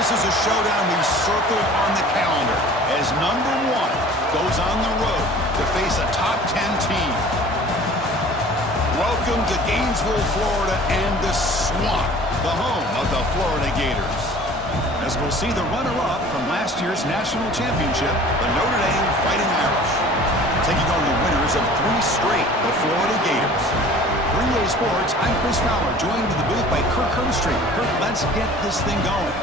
This is a showdown we circled on the calendar as number 1 goes on the road to face a top 10 team. Welcome to Gainesville, Florida, and the Swamp, the home of the Florida Gators. As we'll see the runner-up from last year's national championship, the Notre Dame Fighting Irish, taking on the winners of 3 straight, the Florida Gators. 3A Sports, I'm Chris Fowler, joined in the booth by Kirk Herbstreit. Kirk, let's get this thing going.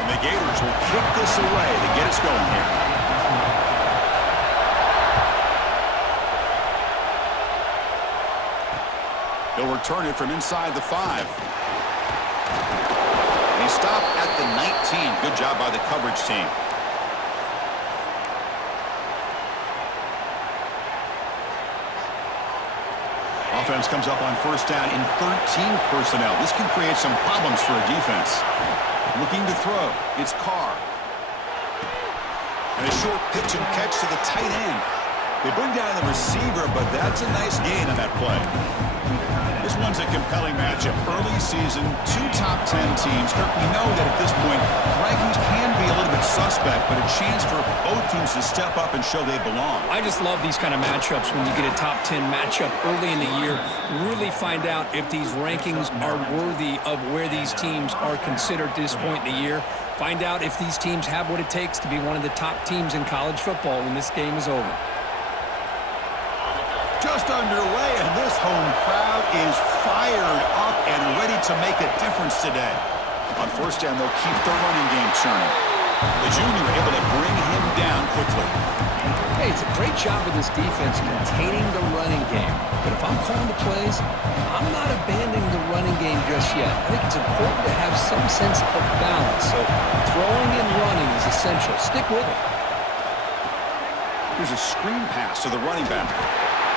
And the Gators will kick this away to get us going here. He'll return it from inside the 5. And he stopped at the 19. Good job by the coverage team. Offense comes up on first down in 13 personnel. This can create some problems for a defense. Looking to throw. It's Carr. And a short pitch and catch to the tight end. They bring down the receiver, but that's a nice gain on that play. This one's a compelling matchup. Early season, 2 top 10 teams. Kirk, we know that at this point, rankings can be a little bit suspect, but a chance for both teams to step up and show they belong. I just love these kind of matchups when you get a top 10 matchup early in the year. Really find out if these rankings are worthy of where these teams are considered at this point in the year. Find out if these teams have what it takes to be one of the top teams in college football when this game is over. Just underway, and this home crowd is fired up and ready to make a difference today. On first down, they'll keep the running game churning. The junior able to bring him down quickly. Hey, it's a great job with this defense containing the running game. But if I'm calling the plays, I'm not abandoning the running game just yet. I think it's important to have some sense of balance. So throwing and running is essential. Stick with it. Here's a screen pass to the running back.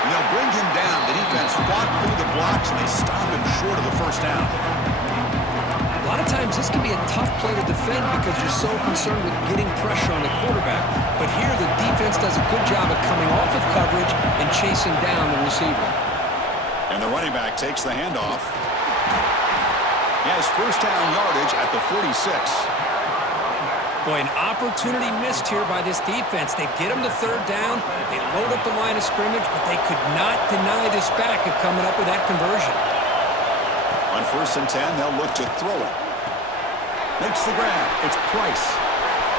And they'll bring him down. The defense fought through the blocks, and they stop him short of the first down. A lot of times this can be a tough play to defend because you're so concerned with getting pressure on the quarterback. But here the defense does a good job of coming off of coverage and chasing down the receiver. And the running back takes the handoff. He has first down yardage at the 46. Boy, an opportunity missed here by this defense. They get him to third down. They load up the line of scrimmage, but they could not deny this back of coming up with that conversion. On first and 10, they'll look to throw it. Makes the grab. It's Price.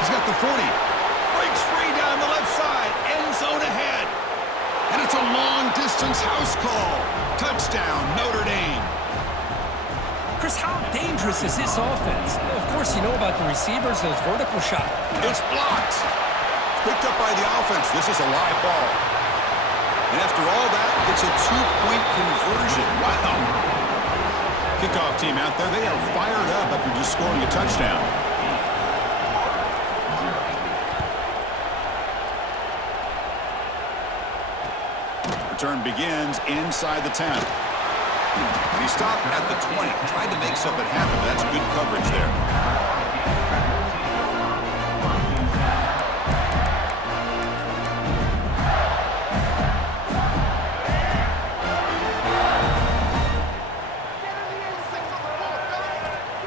He's got the 40. Breaks free down the left side. End zone ahead. And it's a long-distance house call. Touchdown, Notre Dame. Chris, how dangerous is this offense? Of course, you know about the receivers, those vertical shots. It's blocked. Picked up by the offense. This is a live ball. And after all that, it's a 2-point conversion. Wow. Kickoff team out there, they are fired up after just scoring a touchdown. Return begins inside the 10. And he stopped at the 20. Tried to make something happen, but that's good coverage there.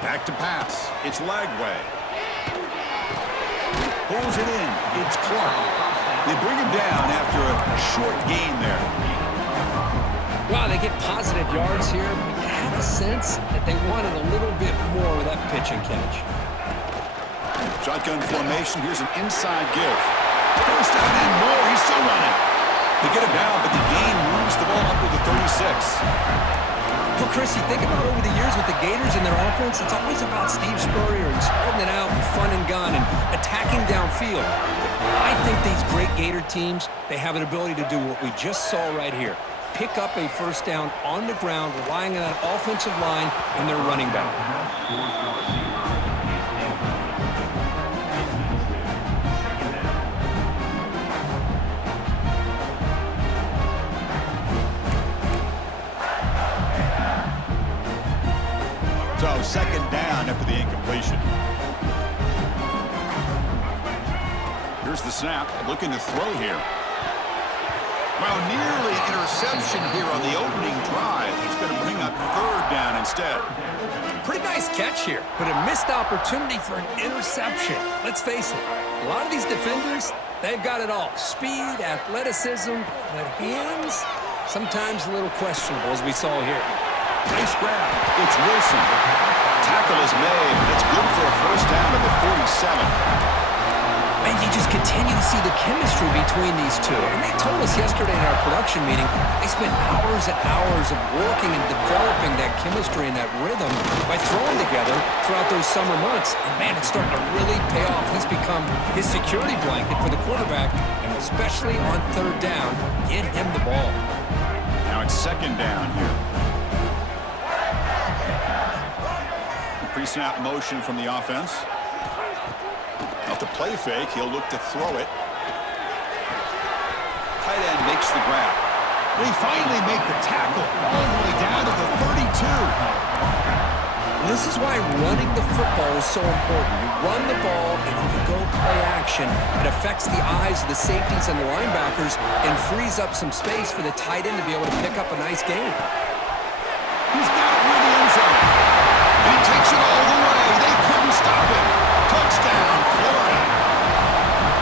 Back to pass. It's Lagway. Pulls it in. It's Clark. They bring him down after a short gain there. Wow, they get positive yards here, but you have a sense that they wanted a little bit more of that pitch and catch. Shotgun formation. Here's an inside give. First down and more. He's still running. They get him down, but the gain moves the ball up to the 36. Well, Chris, you think about over the years with the Gators and their offense, it's always about Steve Spurrier and spreading it out and fun and gun and attacking downfield. I think these great Gator teams, they have an ability to do what we just saw right here. Pick up a first down on the ground, relying on that offensive line and their running back. So second down after the incompletion. Here's the snap, looking to throw here. Well, nearly interception here on the opening drive. It's going to bring up third down instead. Pretty nice catch here, but a missed opportunity for an interception. Let's face it, a lot of these defenders, they've got it all. Speed, athleticism, but hands, sometimes a little questionable, as we saw here. Nice grab. It's Wilson. Tackle is made. It's good for a first down at the 47. And you just continue to see the chemistry between these two. And they told us yesterday in our production meeting, they spent hours and hours of working and developing that chemistry and that rhythm by throwing together throughout those summer months. And man, it's starting to really pay off. He's become his security blanket for the quarterback, and especially on third down, get him the ball. Now it's second down here. Pre-snap motion from the offense. Off the play fake, he'll look to throw it. Tight end makes the grab. They finally make the tackle all the way down to the 32. This is why running the football is so important. You run the ball, and when you go play action, it affects the eyes of the safeties and the linebackers and frees up some space for the tight end to be able to pick up a nice gain. He's got it near the end zone. And he takes it all the way. They couldn't stop him. Touchdown, Florida.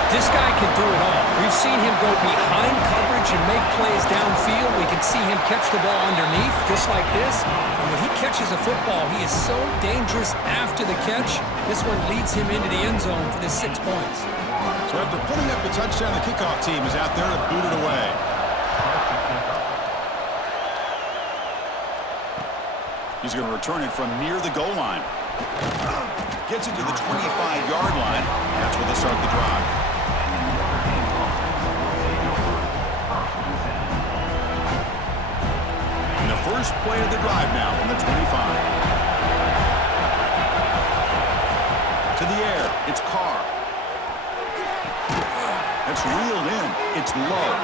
This guy can do it all. We've seen him go behind coverage and make plays downfield. We can see him catch the ball underneath, just like this. And when he catches a football, he is so dangerous after the catch. This one leads him into the end zone for the 6 points. So after putting up the touchdown, the kickoff team is out there to boot it away. He's going to return it from near the goal line. Gets it to the 25-yard line. That's where they start the drive. And the first play of the drive now from the 25. To the air, it's Carr. That's reeled in. It's Love.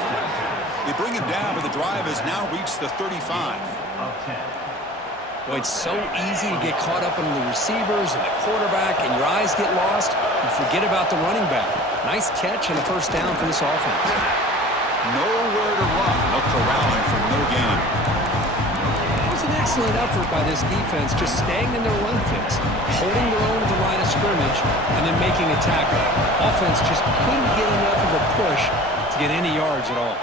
They bring him down, but the drive has now reached the 35. Boy, it's so easy to get caught up in the receivers and the quarterback, and your eyes get lost. You forget about the running back. Nice catch and a first down for this offense. Nowhere to run. No corralling for no gain. It was an excellent effort by this defense, just staying in their run fix, holding their own at the line of scrimmage, and then making a tackle. Offense just couldn't get enough of a push to get any yards at all.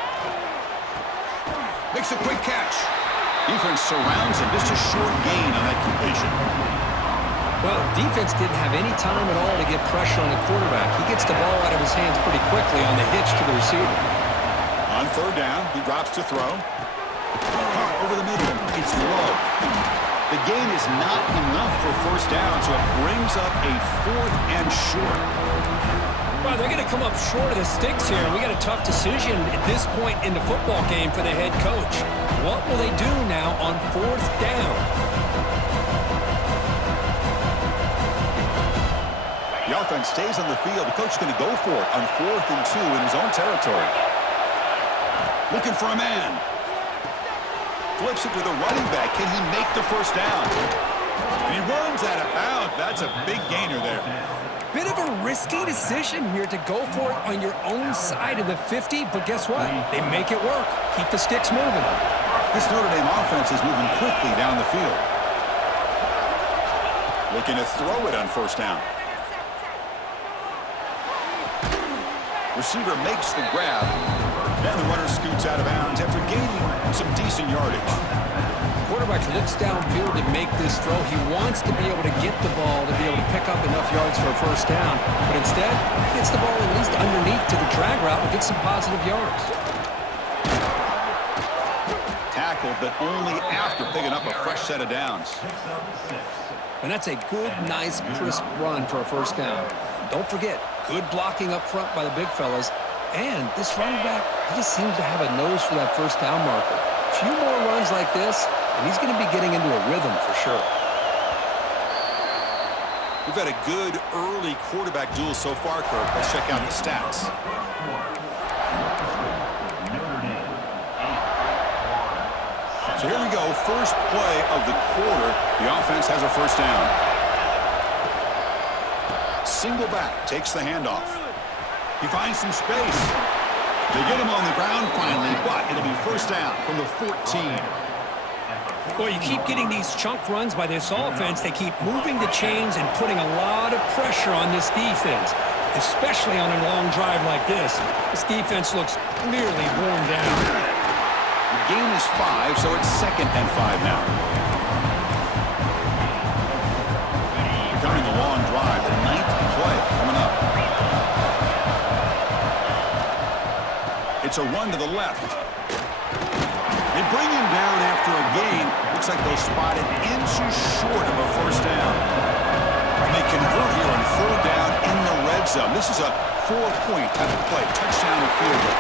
Makes a quick catch. Defense surrounds him. Just a short gain on that completion. Well, defense didn't have any time at all to get pressure on the quarterback. He gets the ball out of his hands pretty quickly on the hitch to the receiver. On third down, he drops to throw. Over the middle, it's Love. The gain is not enough for first down, so it brings up a fourth and short. Well, they're going to come up short of the sticks here. We got a tough decision at this point in the football game for the head coach. What will they do now on fourth down? The offense stays on the field. The coach is going to go for it on 4th and 2 in his own territory. Looking for a man. Flips it to the running back. Can he make the first down? And he runs out of bounds. That's a big gainer there. Bit of a risky decision here to go for it on your own side of the 50, but guess what? They make it work. Keep the sticks moving. This Notre Dame offense is moving quickly down the field. Looking to throw it on first down. Receiver makes the grab. And the runner scoots out of bounds after gaining some decent yardage. Quarterback looks downfield to make this throw. He wants to be able to get the ball to be able to pick up enough yards for a first down. But instead, he gets the ball at least underneath to the drag route and gets some positive yards. Tackled, but only after picking up a fresh set of downs. And that's a good, nice, crisp run for a first down. Don't forget, good blocking up front by the big fellas. And this running back, he just seems to have a nose for that first down marker. A few more runs like this, and he's going to be getting into a rhythm for sure. We've had a good early quarterback duel so far, Kirk. Let's check out the stats. So here we go. First play of the quarter. The offense has a first down. Single back takes the handoff. He finds some space. They get him on the ground finally, but it'll be first down from the 14. Well, you keep getting these chunk runs by this offense. They keep moving the chains and putting a lot of pressure on this defense, especially on a long drive like this. This defense looks clearly worn down. The gain is 5, so it's 2nd and 5 now. Becoming a long drive, the 9th play coming up. It's a run to the left. They bring him down after a gain. Looks like they'll spot it inches short of a first down. And they convert here on 3rd down in the red zone. This is a 4-point type of play, touchdown or field goal.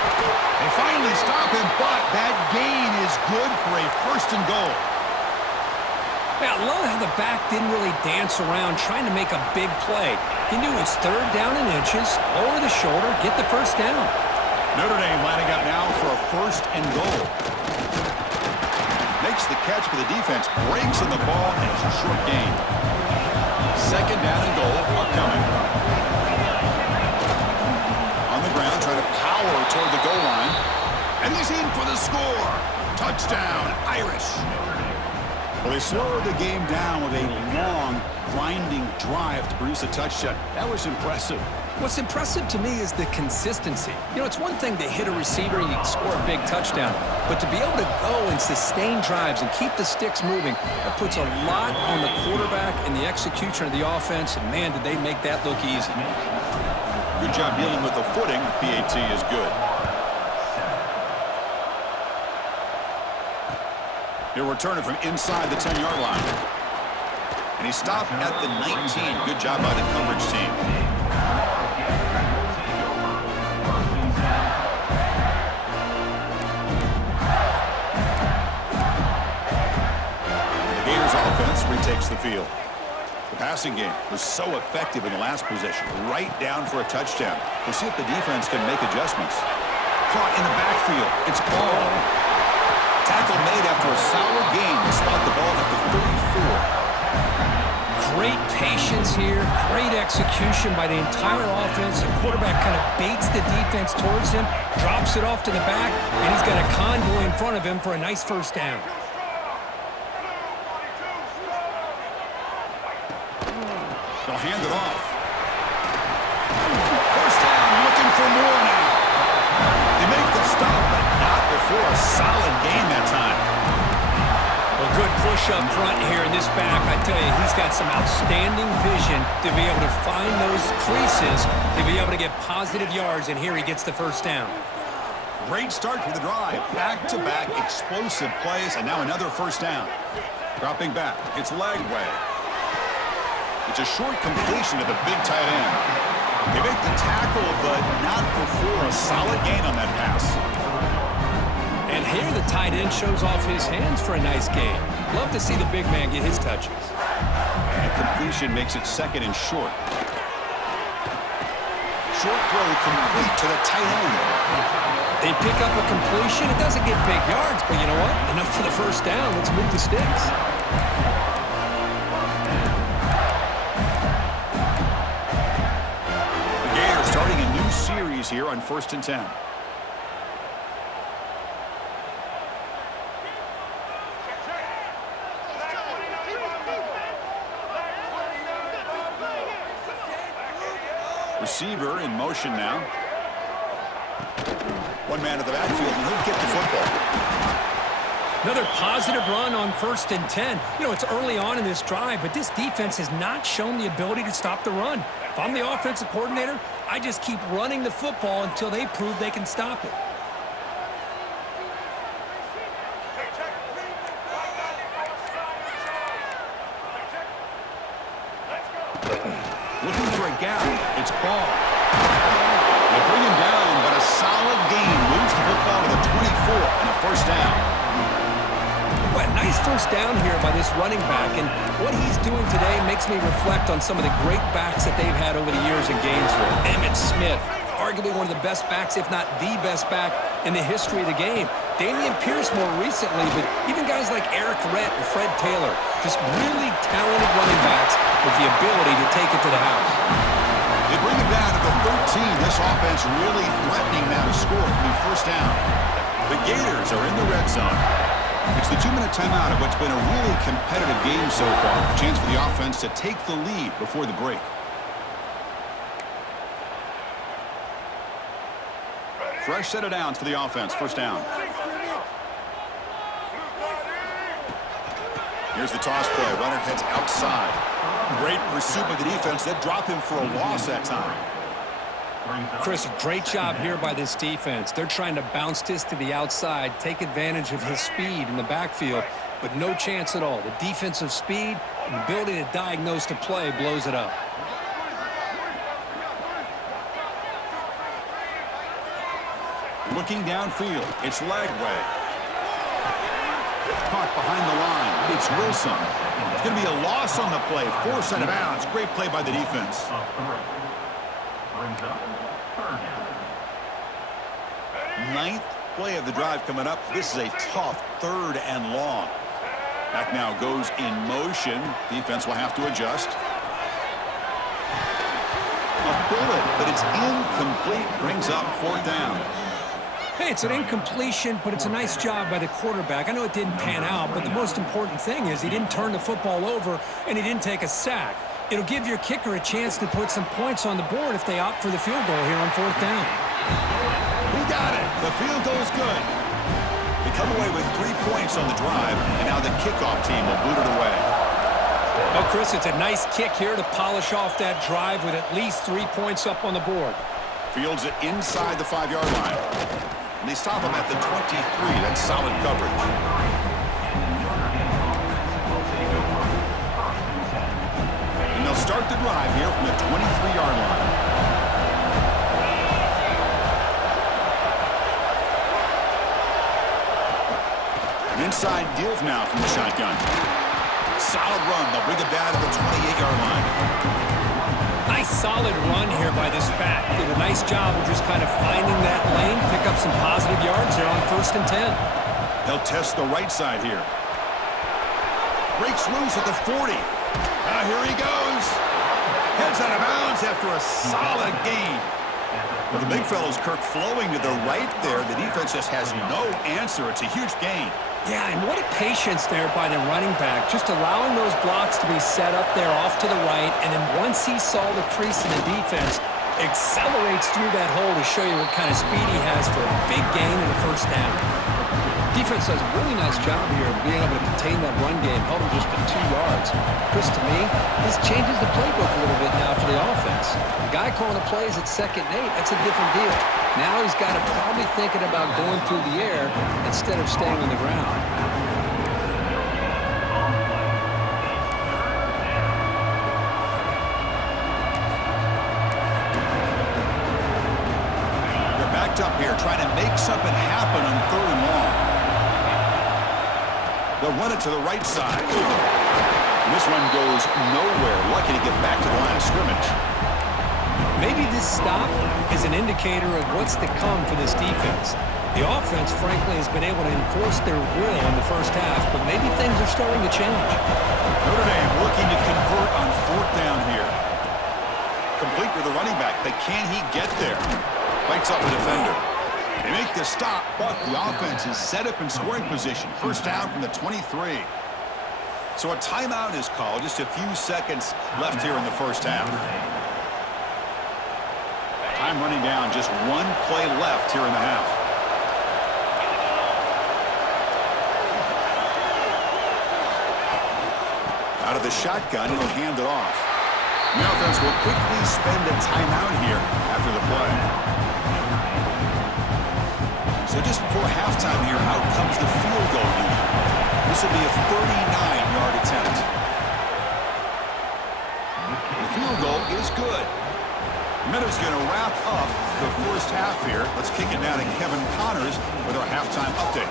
They finally stop him, but that gain is good for a 1st and goal. Yeah, I love how the back didn't really dance around trying to make a big play. He knew it's 3rd down in inches, over the shoulder, get the first down. Notre Dame lining up now for a 1st and goal. Makes the catch, but the defense breaks in the ball, and it's a short gain. 2nd down and goal upcoming. On the ground, trying to power toward the goal line. And he's in for the score. Touchdown, Irish. Well, they slowed the game down with a long, grinding drive to produce a touchdown. That was impressive. What's impressive to me is the consistency. You know, it's one thing to hit a receiver and you score a big touchdown, but to be able to go and sustain drives and keep the sticks moving, that puts a lot on the quarterback and the execution of the offense, and man, did they make that look easy. Good job dealing with the footing. PAT is good. He'll return it from inside the 10-yard line. And he stopped at the 19. Good job by the coverage team. The Gators offense retakes the field. The passing game was so effective in the last possession, right down for a touchdown. We'll see if the defense can make adjustments. Caught in the backfield. It's ball. Tackle made after a solid gain to spot the ball at the 34. Great patience here, great execution by the entire offense. The quarterback kind of baits the defense towards him, drops it off to the back, and he's got a convoy in front of him for a nice first down. They'll hand it off. First down, looking for more now. They make the stop, but not before a solid gain that time. Well, good push up front here in this back. I tell you, he's got some outstanding vision to be able to find those creases, to be able to get positive yards, and here he gets the first down. Great start for the drive. Back-to-back explosive plays, and now another first down. Dropping back, it's leg way. It's a short completion to the big tight end. They make the tackle, but not before a solid gain on that pass. And here the tight end shows off his hands for a nice gain. Love to see the big man get his touches. And completion makes it 2nd and short. Short throw complete to the tight end. They pick up a completion. It doesn't get big yards, but you know what? Enough for the first down. Let's move the sticks. The Gators starting a new series here on 1st and 10. Receiver in motion now. One man at the backfield, and he'll get the football. Another positive run on 1st and 10. You know, it's early on in this drive, but this defense has not shown the ability to stop the run. If I'm the offensive coordinator, I just keep running the football until they prove they can stop it. Looking for a gap. It's ball. They bring him down, but a solid gain moves the football to the 24 and a first down. Well, nice first down here by this running back, and what he's doing today makes me reflect on some of the great backs that they've had over the years in Gainesville. Emmitt Smith, arguably one of the best backs, if not the best back in the history of the game. Dameon Pierce more recently, but even guys like Eric Rett and Fred Taylor, just really talented running backs with the ability to take it to the house. They bring it down to the 13. This offense really threatening now to score. It'll be first down. The Gators are in the red zone. It's the 2-minute timeout of what's been a really competitive game so far. A chance for the offense to take the lead before the break. Fresh set of downs for the offense. First down. Here's the toss play. Runner heads outside. Great pursuit by the defense. That dropped him for a loss that time. Chris, a great job here by this defense. They're trying to bounce this to the outside, take advantage of his speed in the backfield, but no chance at all. The defensive speed and ability to diagnose the play blows it up. Looking downfield. It's Lagway. Caught behind the line. It's Wilson. It's going to be a loss on the play. Force out of bounds. Great play by the defense. Ninth play of the drive coming up. This is a tough 3rd and long. Back now goes in motion. Defense will have to adjust. A bullet, but it's incomplete. Brings up 4th down. Hey, it's an incompletion, but it's a nice job by the quarterback. I know it didn't pan out, but the most important thing is he didn't turn the football over and he didn't take a sack. It'll give your kicker a chance to put some points on the board if they opt for the field goal here on 4th down. He got it. The field goal's good. They come away with 3 points on the drive, and now the kickoff team will boot it away. Oh, Chris, it's a nice kick here to polish off that drive with at least 3 points up on the board. Fields it inside the 5-yard line. And they stop him at the 23. That's solid coverage. And they'll start the drive here from the 23-yard line. An inside deal now from the shotgun. Solid run. They'll bring it down to the 28-yard line. Nice solid run here by this back. Did a nice job of just kind of finding that lane, pick up some positive yards there on 1st and 10. They'll test the right side here. Breaks loose at the 40. Here he goes. Heads out of bounds after a solid gain. Well, the big fellow's Kirk flowing to the right there. The defense just has no answer. It's a huge gain. Yeah, and what a patience there by the running back, just allowing those blocks to be set up there off to the right, and then once he saw the crease in the defense, accelerates through that hole to show you what kind of speed he has for a big gain in the 1st down. Defense does a really nice job here of being able to contain that run game, held him just to 2 yards. Chris, to me, this changes the playbook a little bit now for the offense. The guy calling the plays at 2nd and 8, that's a different deal. Now he's got to probably thinking about going through the air instead of staying on the ground. They're backed up here trying to make something happen on 3rd and long. They'll run it to the right side. And this one goes nowhere. Lucky to get back to the line of scrimmage. Maybe this stop is an indicator of what's to come for this defense. The offense, frankly, has been able to enforce their will in the 1st half, but maybe things are starting to change. Notre Dame looking to convert on 4th down here. Complete with the running back, but can he get there? Fights off the defender. They make the stop, but the offense is set up in scoring position. 1st down from the 23. So a timeout is called. Just a few seconds left here in the 1st half. Time running down. Just 1 play left here in the half. Out of the shotgun, he'll hand it off. The offense will quickly spend a timeout here after the play. So just before halftime here, out comes the field goal unit. This will be a 39-yard attempt. The field goal is good. Minot's going to wrap up the 1st half here. Let's kick it now to Kevin Connors with our halftime update.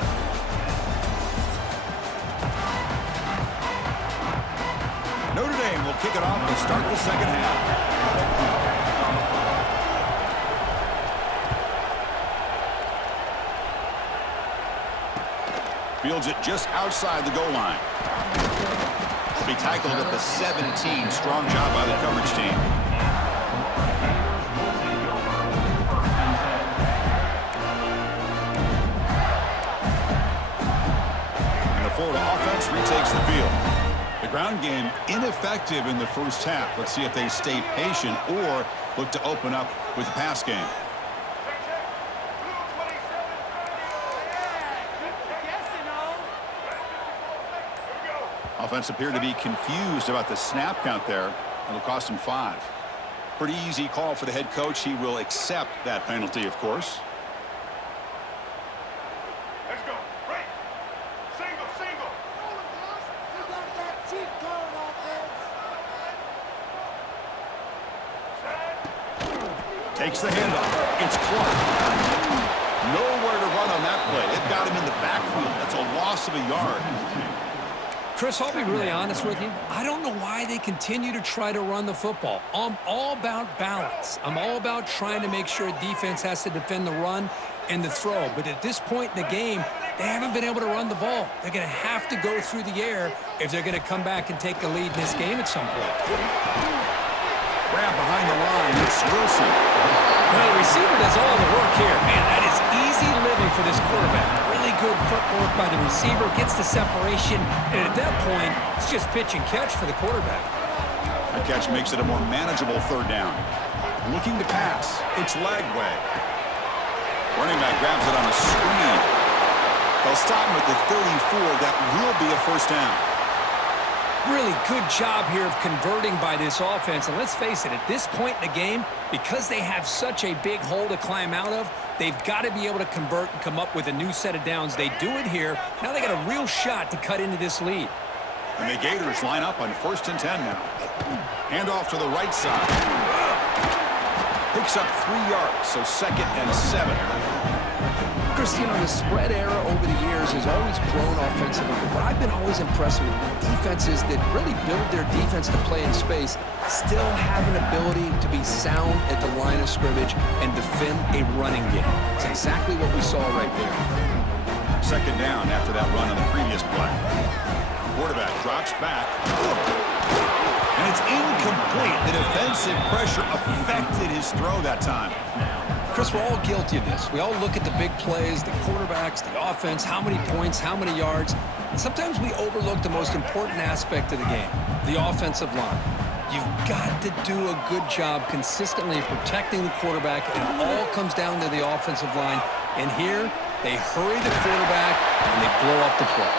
Notre Dame will kick it off to start the 2nd half. Fields it just outside the goal line. Will be tackled at the 17. Strong job by the coverage team. takes the field. The ground game ineffective in the first half. Let's see if they stay patient or look to open up with the pass game. Offense appeared to be confused about the snap count there. It'll cost him 5. Pretty easy call for the head coach. He will accept that penalty, of course. Let's go. Right. Single, single. You got that cheat code offense. Takes the handoff. It's Clark. Nowhere to run on that play. They've got him in the backfield. That's a loss of a yard. Chris, I'll be really honest with you. I don't know why they continue to try to run the football. I'm all about balance. I'm all about trying to make sure defense has to defend the run and the throw. But at this point in the game, they haven't been able to run the ball. They're going to have to go through the air if they're going to come back and take a lead in this game at some point. Grab behind the line. It's Wilson. Well, the receiver does all the work here. Man, that is easy living for this quarterback. Really good footwork by the receiver. Gets the separation. And at that point, it's just pitch and catch for the quarterback. The catch makes it a more manageable third down. Looking to pass. It's Lagway. Running back grabs it on a screen. They'll stop him at the 34. That will be a first down. Really good job here of converting by this offense. And let's face it, at this point in the game, because they have such a big hole to climb out of, they've got to be able to convert and come up with a new set of downs. They do it here. Now they got a real shot to cut into this lead. And the Gators line up on 1st and 10 now. Handoff to the right side. Picks up 3 yards, so 2nd and 7. Christine, the spread era over the years has always grown offensively. But I've been always impressed with defenses that really build their defense to play in space, still have an ability to be sound at the line of scrimmage and defend a running game. It's exactly what we saw right there. 2nd down after that run on the previous play. Quarterback drops back. And it's incomplete. The defensive pressure affected his throw that time. Chris, we're all guilty of this. We all look at the big plays, the quarterbacks, the offense, how many points, how many yards. And sometimes we overlook the most important aspect of the game, the offensive line. You've got to do a good job consistently protecting the quarterback, and it all comes down to the offensive line. And here, they hurry the quarterback, and they blow up the play.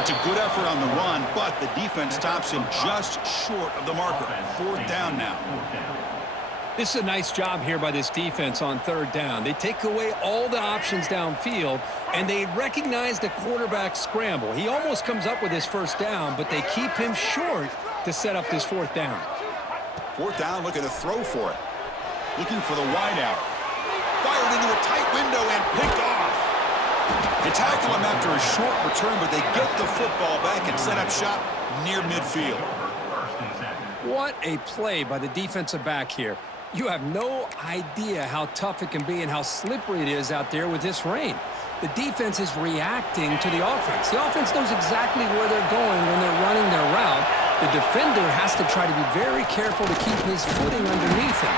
That's a good effort on the run, but the defense stops him just short of the marker. 4th down now. This is a nice job here by this defense on 3rd down. They take away all the options downfield, and they recognize the quarterback scramble. He almost comes up with his 1st down, but they keep him short to set up this 4th down. 4th down, looking to throw for it. Looking for the wideout. Fired into a tight window and picked off. They tackle him after a short return, but they get the football back and set up shop near midfield. What a play by the defensive back here. You have no idea how tough it can be and how slippery it is out there with this rain. The defense is reacting to the offense. The offense knows exactly where they're going when they're running their route. The defender has to try to be very careful to keep his footing underneath him.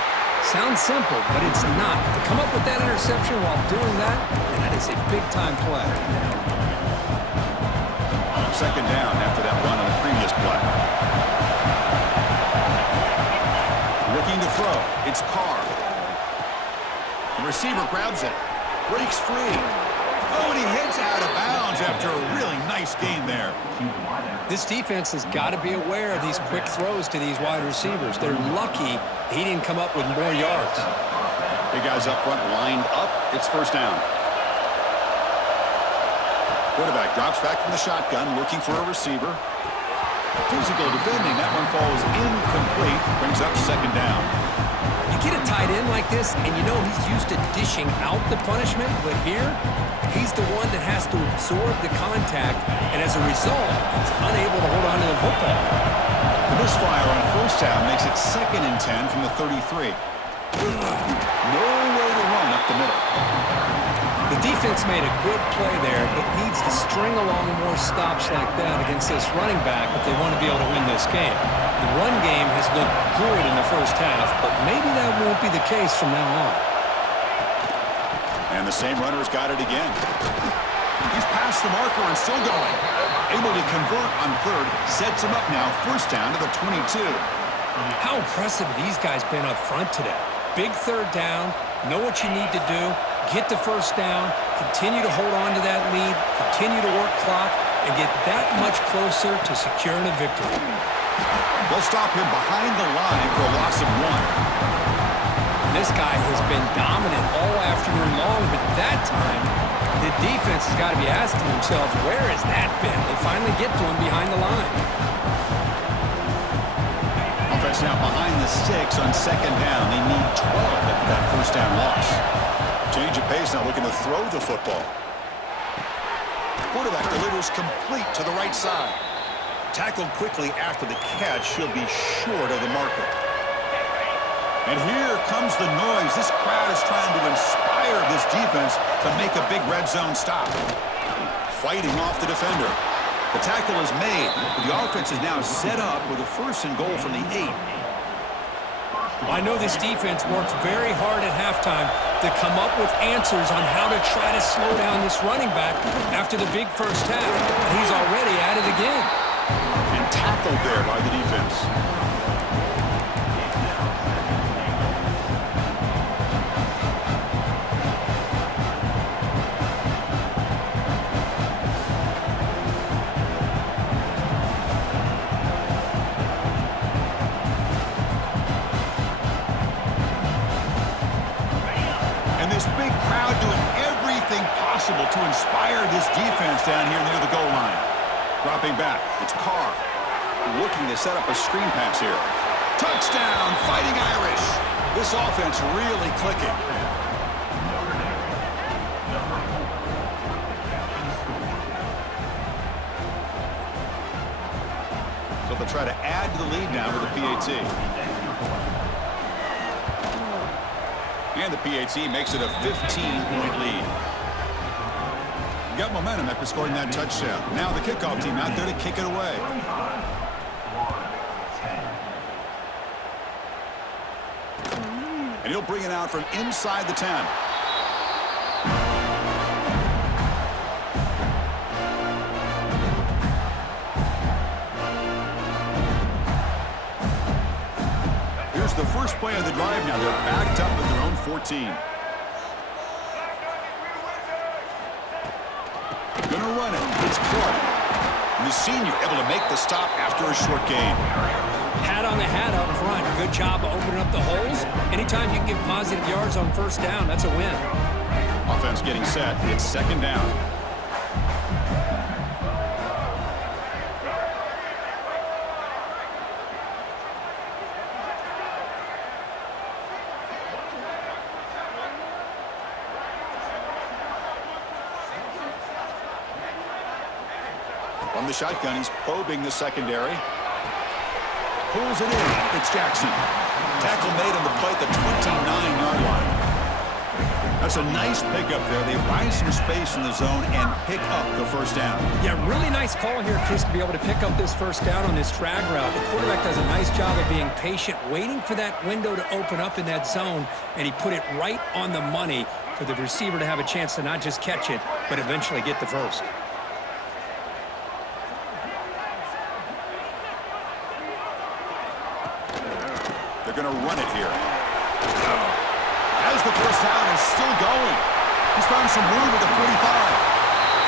Sounds simple, but it's not. To come up with that interception while doing that, that is a big-time play. 2nd down after that run on the previous play. Looking to throw. It's Carr. The receiver grabs it. Breaks free. Oh, and he heads out of bounds after a really nice gain there. This defense has got to be aware of these quick throws to these wide receivers. They're lucky he didn't come up with more yards. Big guys up front lined up. It's 1st down. Quarterback drops back from the shotgun, looking for a receiver. Physical defending. That one falls incomplete. Brings up 2nd down. You get a tight end like this, and you know he's used to dishing out the punishment, but here, he's the one that has to absorb the contact, and as a result, he's unable to hold on to the football. The misfire on 1st down makes it 2nd and 10 from the 33. No way to run up the middle. The defense made a good play there, but needs to string along more stops like that against this running back if they want to be able to win this game. The run game has looked good in the 1st half, but maybe that won't be the case from now on. And the same runner's got it again. He's past the marker and still going. Able to convert on third. Sets him up now. First down to the 22. How impressive have these guys been up front today? Big third down. Know what you need to do. Get the first down. Continue to hold on to that lead. Continue to work clock. And get that much closer to securing a victory. They'll stop him behind the line for a loss of 1. This guy has been dominant all afternoon long, but that time, the defense has got to be asking themselves, where has that been? They finally get to him behind the line. Offense now behind the 6 on second down. They need 12 after that first down loss. Change of pace now, looking to throw the football. Quarterback delivers complete to the right side. Tackled quickly after the catch. She'll be short of the marker. And here comes the noise. This crowd is trying to inspire this defense to make a big red zone stop. Fighting off the defender. The tackle is made. The offense is now set up with a first and goal from the 8. I know this defense worked very hard at halftime to come up with answers on how to try to slow down this running back after the big first half. And he's already at it again. And tackled there by the defense. Big crowd doing everything possible to inspire this defense down here near the goal line. Dropping back, it's Carr looking to set up a screen pass here. Touchdown, Fighting Irish. This offense really clicking. So they'll try to add to the lead now with the PAT. And the PAT makes it a 15-point lead. Got momentum after scoring that touchdown. Now the kickoff team out there to kick it away. And he'll bring it out from inside the 10. Here's the first play of the drive now. They're backed up at their own 14. Gonna run it. It's Clark. And the senior able to make the stop after a short gain. Hat on the hat up front. Good job of opening up the holes. Anytime you can get positive yards on first down, that's a win. Offense getting set. It's second down. From the shotgun, he's probing the secondary. Pulls it in. It's Jackson. Tackle made on the play at the 29-yard line. That's a nice pickup there. They find some space in the zone and pick up the first down. Yeah, really nice call here, Chris, to be able to pick up this first down on this drag route. The quarterback does a nice job of being patient, waiting for that window to open up in that zone, and he put it right on the money for the receiver to have a chance to not just catch it, but eventually get the first. They're going to run it here. As the first down is still going. He's found some room at the 45.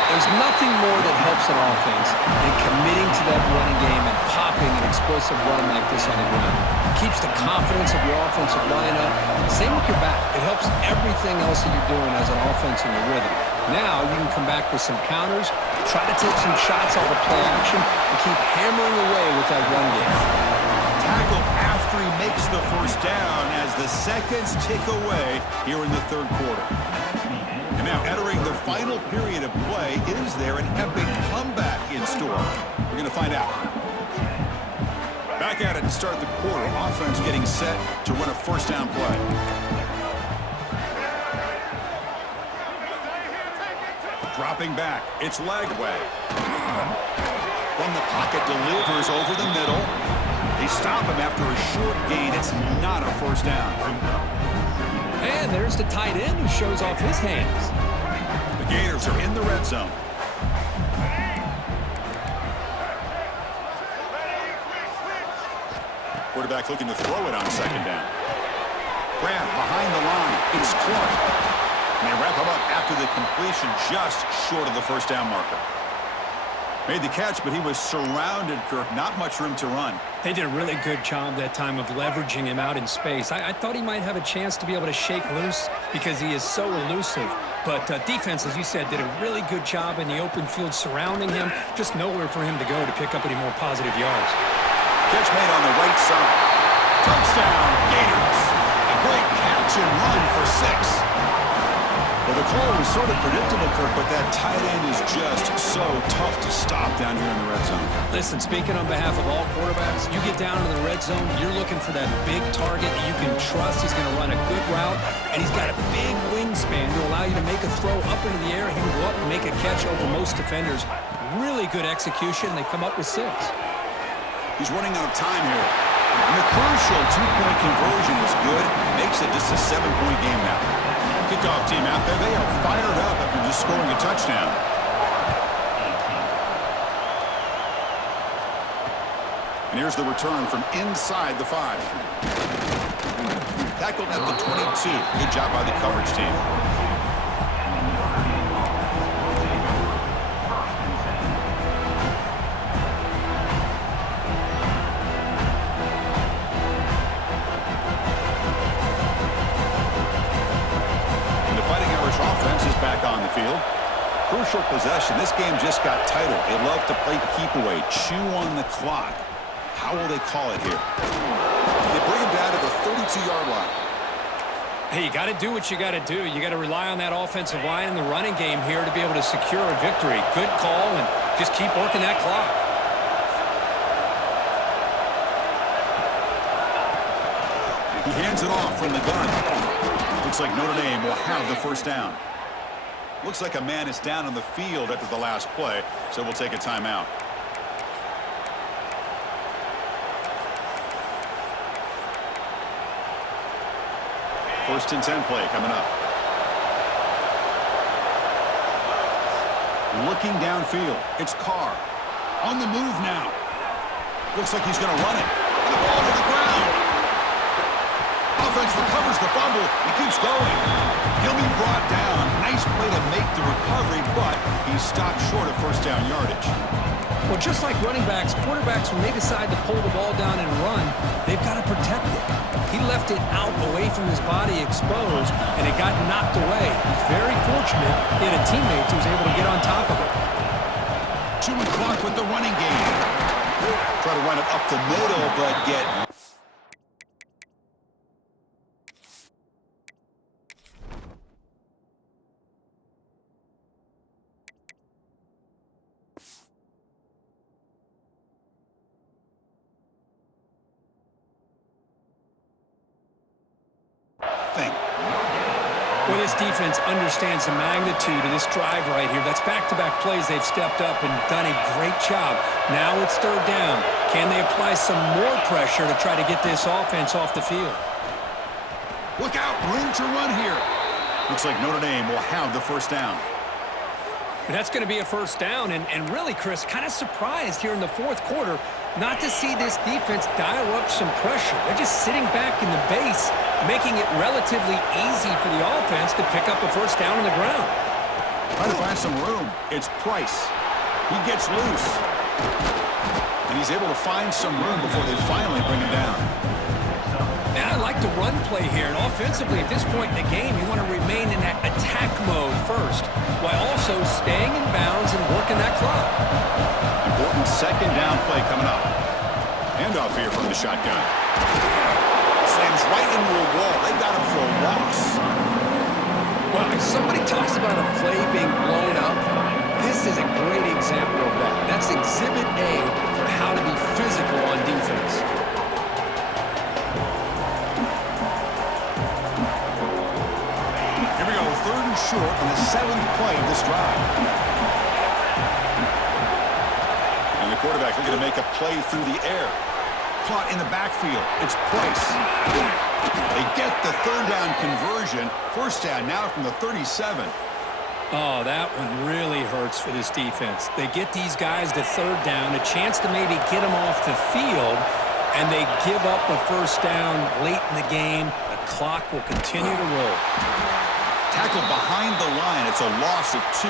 There's nothing more that helps an offense than committing to that running game and popping an explosive run like this on the ground. Keeps the confidence of your offensive lineup. Same with your back. It helps everything else that you're doing as an offense in your rhythm. Now you can come back with some counters, try to take some shots off of play action, and keep hammering away with that run game. Tackle after he makes the first down as the seconds tick away here in the third quarter. And now entering the final period of play, is there an epic comeback in store? We're going to find out. Back at it to start the quarter. Offense getting set to run a first down play. Dropping back. It's Lagway. From the pocket, delivers over the middle. They stop him after a short gain. It's not a first down. And there's the tight end who shows off his hands. The The Gators are in the red zone. Quarterback looking to throw it on second down. Grab behind the line. It's Clark. And they wrap him up after the completion just short of the first down marker. Made the catch, but he was surrounded, Kirk. Not much room to run. They did a really good job that time of leveraging him out in space. I thought he might have a chance to be able to shake loose because he is so elusive. But defense, as you said, did a really good job in the open field surrounding him. Just nowhere for him to go to pick up any more positive yards. Catch made on the right side. Touchdown, Gators. A great catch and run for 6. Well, the call was sort of predictable, Kirk, but that tight end is just so tough to stop down here in the red zone. Listen, speaking on behalf of all quarterbacks, you get down to the red zone, you're looking for that big target that you can trust. He's going to run a good route, and he's got a big wingspan to allow you to make a throw up into the air. He can go up and make a catch over most defenders. Really good execution. They come up with 6. He's running out of time here. And the crucial 2-point conversion is good. Makes it just a 7-point game now. Kickoff team out there. They are fired up after just scoring a touchdown. And here's the return from inside the 5. Tackled at the 22. Good job by the coverage team. Offense is back on the field. Crucial possession. This game just got tighter. They love to play keep away, chew on the clock. How will they call it here? They bring him down to the 32-yard line. Hey, you got to do what you got to do. You got to rely on that offensive line in the running game here to be able to secure a victory. Good call, and just keep working that clock. He hands it off from the gun. Looks like Notre Dame will have the first down. Looks like a man is down on the field after the last play, so we'll take a timeout. First and 10 play coming up. Looking downfield. It's Carr. On the move now. Looks like he's going to run it. And the ball to the ground. Offense recovers the fumble and keeps going. He'll be brought down. Nice play to make the recovery, but he's stopped short of first down yardage. Well, just like running backs, quarterbacks, when they decide to pull the ball down and run, they've got to protect it. He left it out away from his body exposed, and it got knocked away. He's very fortunate he had a teammate who was able to get on top of it. Chewing clock with the running game. Try to run it up the middle, but get... Well, this defense understands the magnitude of this drive right here. That's back-to-back plays. They've stepped up and done a great job. Now it's third down. Can they apply some more pressure to try to get this offense off the field? Look out, room to run here. Looks like Notre Dame will have the first down. That's going to be a first down, and really, Chris, kind of surprised here in the fourth quarter not to see this defense dial up some pressure. They're just sitting back in the base, making it relatively easy for the offense to pick up a first down on the ground. Trying to find some room. It's Price. He gets loose. And he's able to find some room before they finally bring him down. Now, I like the run play here, and offensively at this point in the game, you want to remain in that attack mode first, while also staying in bounds and working that clock. Important second down play coming up. Handoff here from the shotgun. Slams right into a wall. They got him for a loss. Well, if somebody talks about a play being blown up, this is a great example of that. That's exhibit A for how to be physical on defense. Here we go, third and short on the 7th play of this drive. And the quarterback looking to make a play through the air. Caught in the backfield. It's Price. They get the third down conversion. First down now from the 37. Oh, that one really hurts for this defense. They get these guys to third down, a chance to maybe get them off the field, and they give up a first down late in the game. The clock will continue to roll. Tackled behind the line. It's a loss of 2.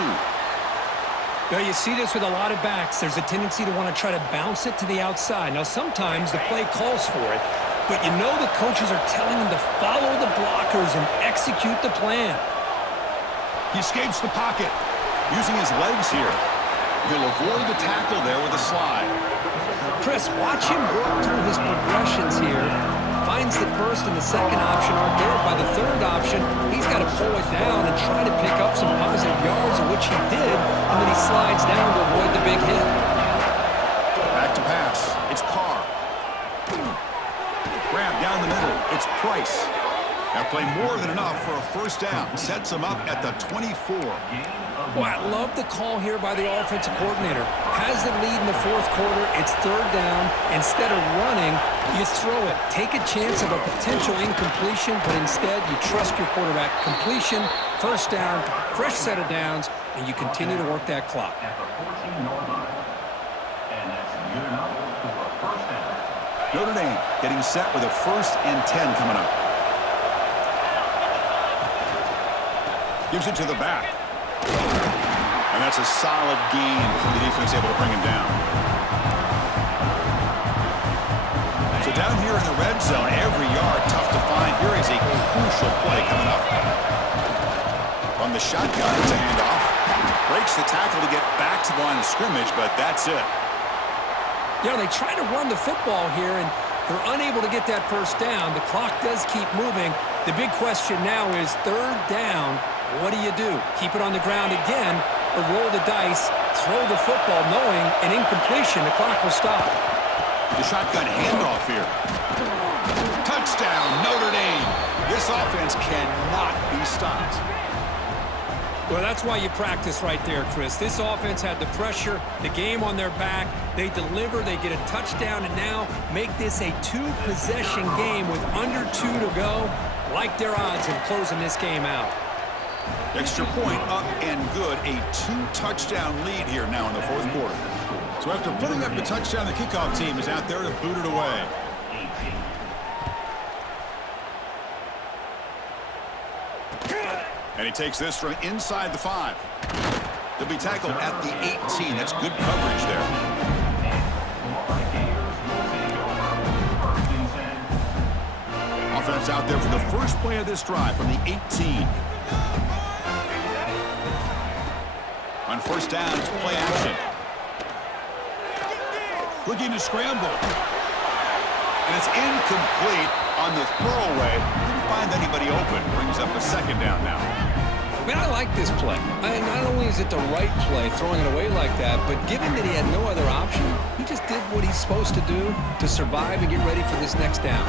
Now, you see this with a lot of backs. There's a tendency to want to try to bounce it to the outside. Now, sometimes the play calls for it, but you know the coaches are telling them to follow the blockers and execute the plan. He escapes the pocket, using his legs here. He'll avoid the tackle there with a slide. Chris, watch him work through his progressions here. Finds the first and the second option aren't there. By the third option, he's got to pull it down and try to pick up some positive yards, of which he did, and then he slides down to avoid the big hit. Back to pass. It's Carr. Grab down the middle. It's Price. That play more than enough for a first down. Sets him up at the 24. Boy, I love the call here by the offensive coordinator. Has the lead in the fourth quarter. It's third down. Instead of running, you throw it. Take a chance of a potential incompletion, but instead you trust your quarterback. Completion, first down, fresh set of downs, and you continue to work that clock. Notre Dame getting set with a 1st and 10 coming up. Gives it to the back. And that's a solid gain from the defense, able to bring him down. So down here in the red zone, every yard tough to find. Here is a crucial play coming up. On the shotgun, it's a handoff. Breaks the tackle to get back to the line of scrimmage, but that's it. You know, they try to run the football here, and they're unable to get that first down. The clock does keep moving. The big question now is third down. What do you do? Keep it on the ground again or roll the dice, throw the football knowing an incompletion, the clock will stop. The shotgun handoff here. Touchdown, Notre Dame. This offense cannot be stopped. Well, that's why you practice right there, Chris. This offense had the pressure, the game on their back. They deliver, they get a touchdown, and now make this a 2-possession game with under 2 to go. Like their odds of closing this game out. Extra point up and good. A 2-touchdown lead here now in the fourth quarter. So after putting up the touchdown, the kickoff team is out there to boot it away. And he takes this from inside the 5. They'll be tackled at the 18. That's good coverage there. Offense out there for the first play of this drive from the 18. On first down, it's play action. Looking to scramble. And it's incomplete on the throwaway. Didn't find anybody open. Brings up a second down now. Man, I like this play. Not only is it the right play, throwing it away like that, but given that he had no other option, he just did what he's supposed to do to survive and get ready for this next down.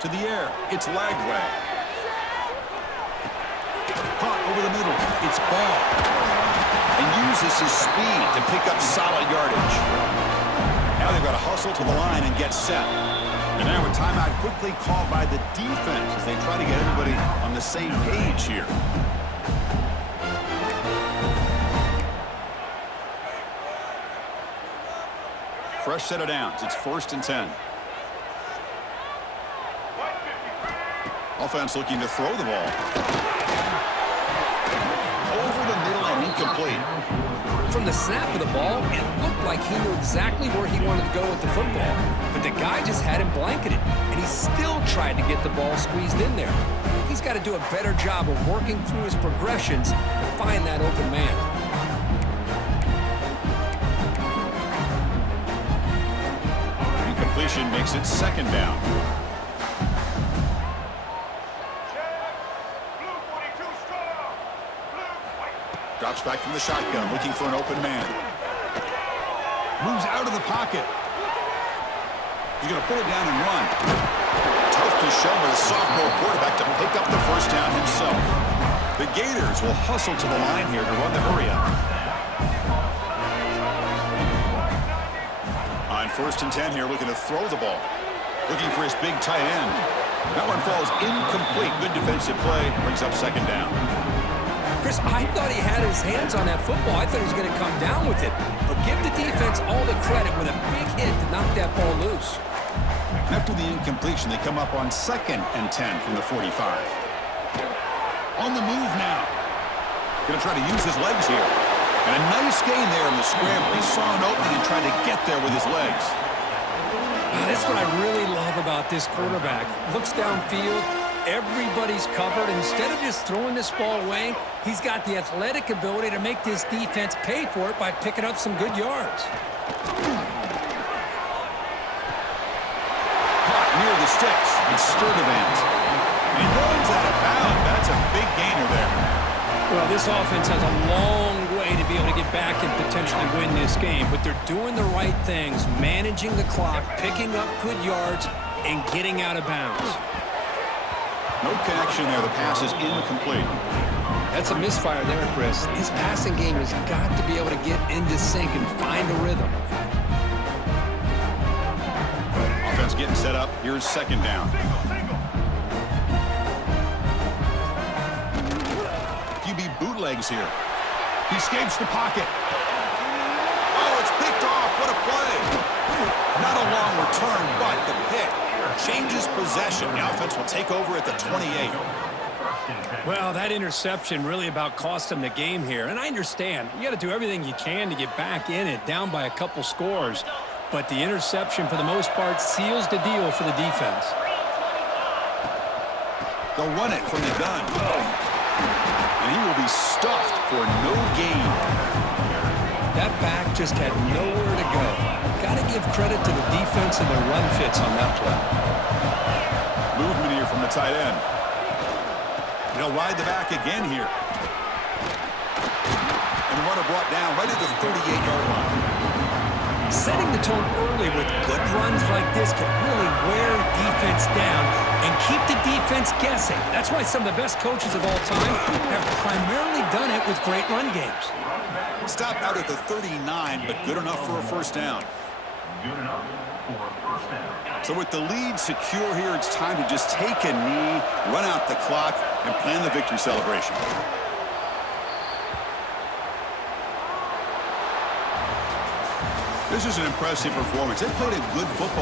To the air, it's Lagway. Caught over the middle, it's Ball. And uses his speed to pick up solid yardage. Now they've got to hustle to the line and get set. And now a timeout quickly called by the defense as they try to get everybody on the same page here. Fresh set of downs, it's 1st and 10. Offense looking to throw the ball. Over the middle and incomplete. From the snap of the ball, it looked like he knew exactly where he wanted to go with the football. But the guy just had him blanketed, and he still tried to get the ball squeezed in there. He's got to do a better job of working through his progressions to find that open man. Incompletion makes it second down. Drops back from the shotgun, looking for an open man. Moves out of the pocket. He's going to put it down and run. Tough to show with a sophomore quarterback to pick up the first down himself. The Gators will hustle to the line here to run the hurry up. 1st and 10 here, looking to throw the ball. Looking for his big tight end. That one falls incomplete. Good defensive play. Brings up 2nd down. Chris, I thought he had his hands on that football. I thought he was going to come down with it. But give the defense all the credit with a big hit to knock that ball loose. After the incompletion, they come up on 2nd and 10 from the 45. On the move now. Going to try to use his legs here. And a nice gain there in the scramble. He saw an opening and tried to get there with his legs. That's what I really love about this quarterback. Looks downfield, everybody's covered. Instead of just throwing this ball away, he's got the athletic ability to make this defense pay for it by picking up some good yards. Caught near the sticks. It's Sturdivant. He runs out of bounds. That's a big gainer there. Well, this offense has a long way to be able to get back and potentially win this game, but they're doing the right things, managing the clock, picking up good yards, and getting out of bounds. No connection there. The pass is incomplete. That's a misfire there, Chris. This passing game has got to be able to get into sync and find a rhythm. Offense getting set up. Here's 2nd down. QB bootlegs here. He escapes the pocket. Oh, it's picked off. What a play. Not a long return, but the pick changes possession. The offense will take over at the 28. Well, that interception really about cost them the game here. And I understand. You got to do everything you can to get back in it, down by a couple scores. But the interception, for the most part, seals the deal for the defense. They'll run it from the gun. And he will be stuffed for no gain. That back just had nowhere to go. Got to give credit to the defense and their run fits on that play. Movement here from the tight end. He'll ride the back again here. And the runner brought down right at the 38-yard line. Setting the tone early with good runs like this can really wear defense down and keep the defense guessing. That's why some of the best coaches of all time have primarily done it with great run games. Stopped out at the 39, but good enough for a 1st down. So with the lead secure here, it's time to just take a knee, run out the clock, and plan the victory celebration. This is an impressive performance. They played a good football.